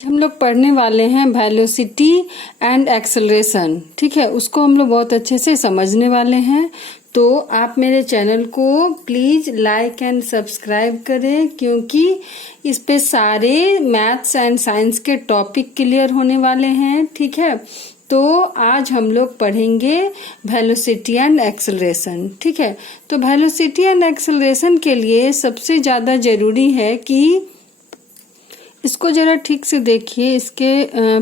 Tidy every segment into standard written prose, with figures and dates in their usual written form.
हम लोग पढ़ने वाले हैं वेलोसिटी एंड एक्सेलरेशन। ठीक है, उसको हम लोग बहुत अच्छे से समझने वाले हैं। तो आप मेरे चैनल को प्लीज लाइक एंड सब्सक्राइब करें, क्योंकि इस पे सारे मैथ्स एंड साइंस के टॉपिक क्लियर होने वाले हैं। ठीक है, तो आज हम लोग पढ़ेंगे वेलोसिटी एंड एक्सेलरेशन। ठीक है, तो वेलोसिटी एंड एक्सेलरेशन के लिए सबसे ज्यादा जरूरी है कि इसको जरा ठीक से देखिए। इसके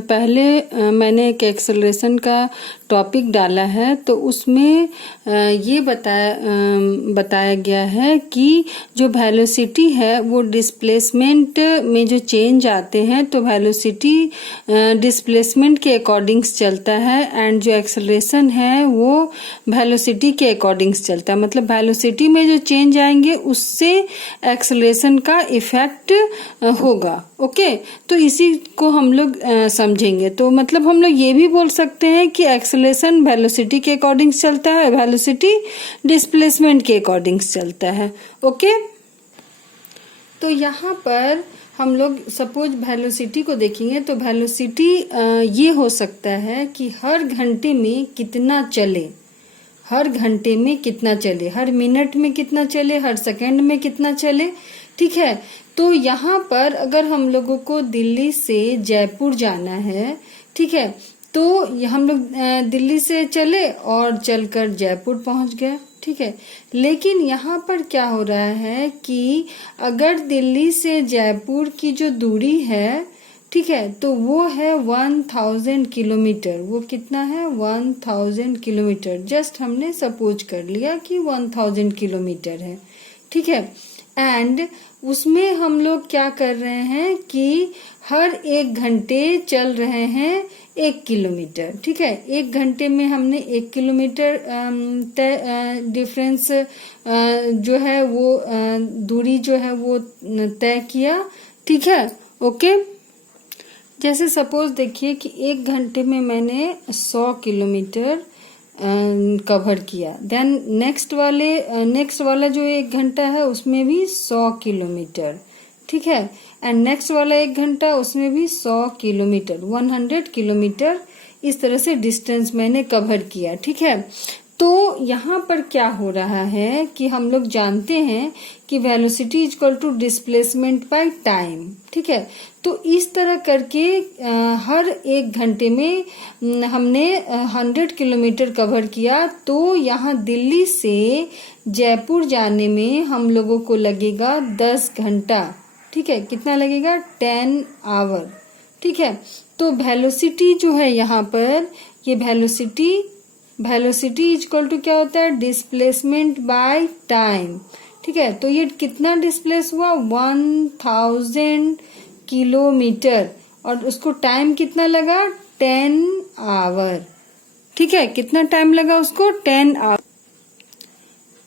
पहले मैंने एक एक्सेलरेशन का टॉपिक डाला है, तो उसमें ये बताया गया है कि जो वेलोसिटी है वो डिस्प्लेसमेंट में जो चेंज आते हैं, तो वेलोसिटी डिस्प्लेसमेंट के अकॉर्डिंग्स चलता है, एंड जो एक्सेलरेशन है वो वेलोसिटी के अकॉर्डिंग्स चलता है। मतलब वेलोसिटी में जो चेंज आएंगे उससे एक्सेलरेशन का इफेक्ट होगा। ओके, तो इसी को हम लोग समझेंगे। तो मतलब हम लोग ये भी बोल सकते हैं कि एक्सेलरेशन वेलोसिटी के अकॉर्डिंग चलता है, वेलोसिटी डिस्प्लेसमेंट के अकॉर्डिंग चलता है। ओके, तो यहाँ पर हम लोग सपोज वेलोसिटी को देखेंगे, तो वेलोसिटी ये हो सकता है कि हर घंटे में कितना चले, हर घंटे में कितना चले, हर मिनट में कितना चले, हर सेकंड में कितना चले। ठीक है, तो यहाँ पर अगर हम लोगों को दिल्ली से जयपुर जाना है, ठीक है, तो हम लोग दिल्ली से चले और चलकर जयपुर पहुंच गए। ठीक है, लेकिन यहाँ पर क्या हो रहा है कि अगर दिल्ली से जयपुर की जो दूरी है, ठीक है, तो वो है 1000 किलोमीटर। वो कितना है? 1000 किलोमीटर। जस्ट हमने सपोज कर लिया कि 1000 किलोमीटर है। ठीक है, एंड उसमें हम लोग क्या कर रहे हैं कि हर एक घंटे चल रहे हैं 1 किलोमीटर। ठीक है, 1 घंटे में हमने 1 किलोमीटर डिफरेंस जो है वो दूरी जो है वो तय किया। ठीक है, ओके। जैसे सपोज देखिए कि 1 घंटे में मैंने 100 किलोमीटर कवर किया, देन नेक्स्ट वाला जो 1 घंटा है उसमें भी 100 किलोमीटर। ठीक है, एंड नेक्स्ट वाला 1 घंटा उसमें भी 100 किलोमीटर, 100 किलोमीटर। इस तरह से डिस्टेंस मैंने कवर किया। ठीक है, तो यहाँ पर क्या हो रहा है कि हम लोग जानते हैं कि velocity is equal to displacement by time. ठीक है, तो इस तरह करके हर 1 घंटे में हमने 100 किलोमीटर कवर किया। तो यहाँ दिल्ली से जयपुर जाने में हम लोगों को लगेगा 10 घंटा। ठीक है, कितना लगेगा? 10 आवर। ठीक है, तो वेलोसिटी जो है यहाँ पर, ये वेलोसिटी इज इक्वल टू क्या होता है? Displacement by time. ठीक है, तो ये कितना डिस्प्लेस हुआ? 1000 किलोमीटर, और उसको टाइम कितना लगा? 10 आवर। ठीक है, कितना टाइम लगा उसको? 10 आवर।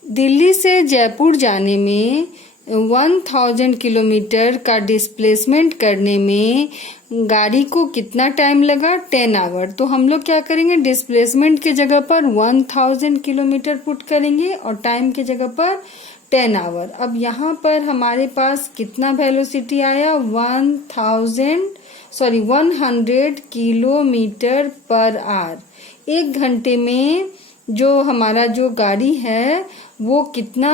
दिल्ली से जयपुर जाने में 1000 किलोमीटर का डिस्प्लेसमेंट करने में गाड़ी को कितना टाइम लगा? 10 आवर। तो हम लोग क्या करेंगे? डिस्प्लेसमेंट के जगह पर 1000 किलोमीटर पुट करेंगे और टाइम के जगह पर 10 आवर। अब यहाँ पर हमारे पास कितना वेलोसिटी आया? 100 किलोमीटर पर आवर। 1 घंटे में जो हमारा जो गाड़ी है वो कितना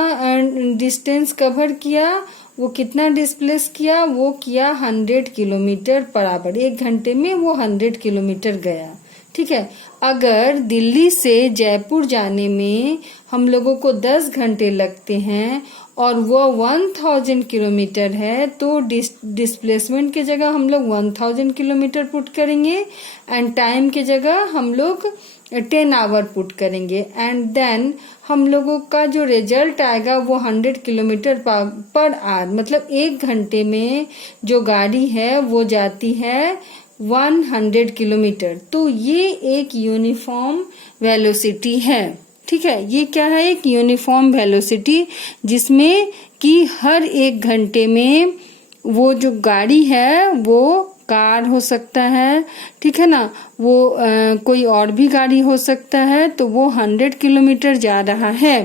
डिस्टेंस कवर किया, वो कितना डिस्प्लेस किया? वो किया 100 किलोमीटर पर आवर। 1 घंटे में वो 100 किलोमीटर गया। ठीक है, अगर दिल्ली से जयपुर जाने में हम लोगों को 10 घंटे लगते हैं और वो 1000 किलोमीटर है, तो डिस्प्लेसमेंट के जगह हम लोग 1000 किलोमीटर पुट करेंगे एंड टाइम के जगह हम लोग 10 आवर पुट करेंगे, एंड देन हम लोगों का जो रिजल्ट आएगा वो 100 किलोमीटर पर आवर। मतलब 1 घंटे में जो गाड़ी है वो जाती है 100 किलोमीटर। तो ये एक यूनिफॉर्म वेलोसिटी है। ठीक है, ये क्या है? एक यूनिफॉर्म वेलोसिटी, जिसमें कि हर 1 घंटे में वो जो गाड़ी है वो कार हो सकता है, ठीक है ना, वो कोई और भी गाड़ी हो सकता है, तो वो 100 किलोमीटर जा रहा है।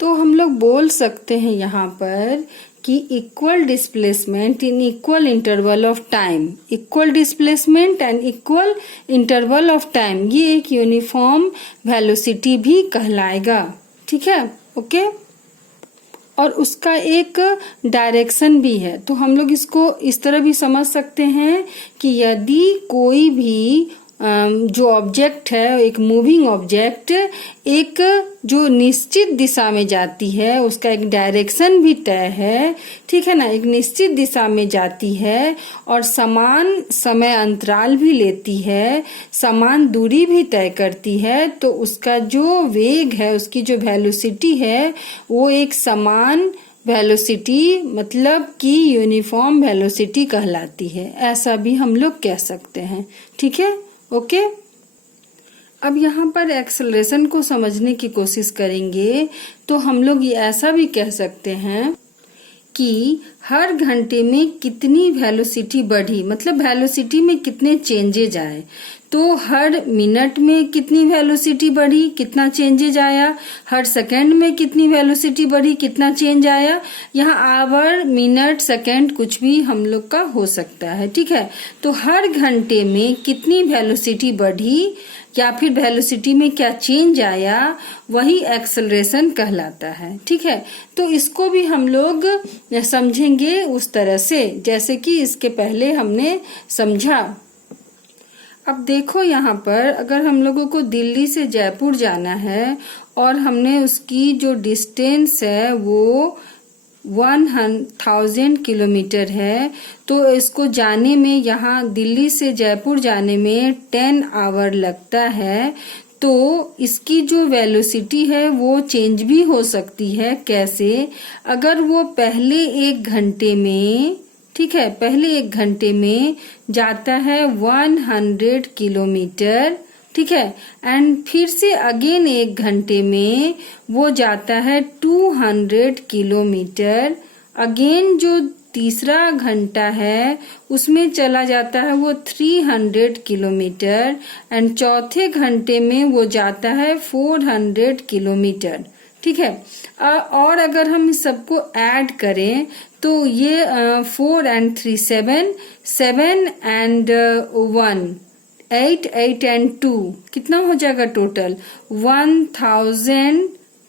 तो हम लोग बोल सकते हैं यहाँ पर कि equal displacement in equal interval of time, equal displacement and equal interval of time, ये एक यूनिफॉर्म वेलोसिटी भी कहलाएगा। ठीक है, ओके। और उसका एक डायरेक्शन भी है, तो हम लोग इसको इस तरह भी समझ सकते हैं कि यदि कोई भी जो ऑब्जेक्ट है, एक मूविंग ऑब्जेक्ट, एक जो निश्चित दिशा में जाती है, उसका एक डायरेक्शन भी तय है, ठीक है ना, एक निश्चित दिशा में जाती है और समान समय अंतराल भी लेती है, समान दूरी भी तय करती है, तो उसका जो वेग है, उसकी जो वेलोसिटी है, वो एक समान वेलोसिटी मतलब कि यूनिफॉर्म वेलोसिटी कहलाती है। ऐसा भी हम लोग कह सकते हैं। ठीक है, ओके। अब यहाँ पर एक्सेलरेशन को समझने की कोशिश करेंगे तो हम लोग ये ऐसा भी कह सकते हैं कि हर घंटे में कितनी वेलोसिटी बढ़ी, मतलब वेलोसिटी में कितने चेंजेज आए। तो हर मिनट में कितनी वेलोसिटी बढ़ी, कितना चेंजेज आया, हर सेकंड में कितनी वेलोसिटी बढ़ी, कितना चेंज आया। यहाँ आवर, मिनट, सेकंड कुछ भी हम लोग का हो सकता है। ठीक है, तो हर घंटे में कितनी वेलोसिटी बढ़ी या फिर वेलोसिटी में क्या चेंज आया, वही एक्सेलरेशन कहलाता है। ठीक है, तो इसको भी हम लोग समझेंगे उस तरह से जैसे कि इसके पहले हमने समझा। अब देखो यहाँ पर अगर हम लोगों को दिल्ली से जयपुर जाना है और हमने उसकी जो डिस्टेंस है वो 1000 किलोमीटर है, तो इसको जाने में, यहाँ दिल्ली से जयपुर जाने में 10 आवर लगता है। तो इसकी जो वेलोसिटी है वो चेंज भी हो सकती है। कैसे? अगर वो पहले एक घंटे में, ठीक है, पहले एक घंटे में जाता है 100 किलोमीटर, ठीक है, एंड फिर से अगेन एक घंटे में वो जाता है 200 किलोमीटर। अगेन जो तीसरा घंटा है उसमें चला जाता है वो 300 किलोमीटर एंड चौथे घंटे में वो जाता है 400 किलोमीटर। ठीक है, और अगर हम इस सबको ऐड करें तो ये 4 and 3 7, 7 and 1 8, 8 and 2 कितना हो जाएगा टोटल 1000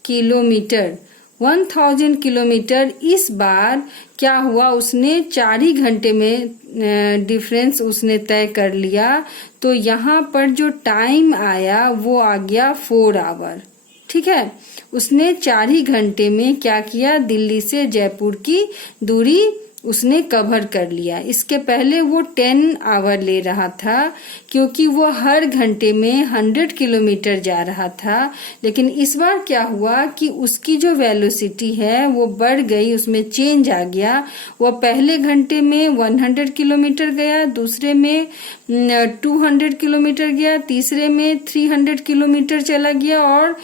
किलोमीटर। 1000 किलोमीटर। इस बार क्या हुआ, उसने 4 ही घंटे में डिफरेंस उसने तय कर लिया, तो यहाँ पर जो टाइम आया वो आ गया 4 आवर। ठीक है, उसने 4 ही घंटे में क्या किया, दिल्ली से जयपुर की दूरी उसने कवर कर लिया। इसके पहले वो 10 आवर ले रहा था क्योंकि वो हर घंटे में 100 किलोमीटर जा रहा था। लेकिन इस बार क्या हुआ कि उसकी जो वेलोसिटी है वो बढ़ गई, उसमें चेंज आ गया। वो पहले घंटे में 100 किलोमीटर गया, दूसरे में 200 किलोमीटर गया, तीसरे में 300 किलोमीटर चला गया और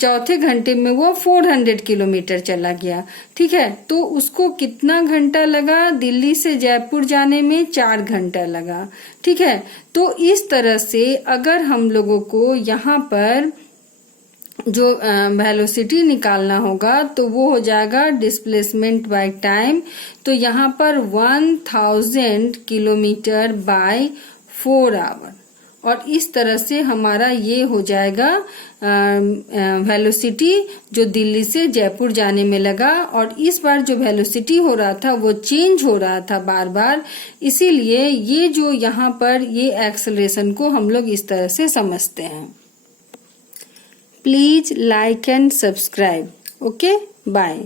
चौथे घंटे में वो 400 किलोमीटर चला गया। ठीक है, तो उसको कितना घंटा लगा, दिल्ली से जयपुर जाने में 4 घंटा लगा। ठीक है, तो इस तरह से अगर हम लोगों को यहाँ पर जो वेलोसिटी निकालना होगा तो वो हो जाएगा डिस्प्लेसमेंट बाय टाइम। तो यहाँ पर 1000 किलोमीटर बाय 4 आवर, और इस तरह से हमारा ये हो जाएगा वेलोसिटी जो दिल्ली से जयपुर जाने में लगा। और इस बार जो वेलोसिटी हो रहा था वो चेंज हो रहा था बार बार, इसीलिए ये जो यहाँ पर ये एक्सेलरेशन को हम लोग इस तरह से समझते हैं। Please like and subscribe. Okay, bye.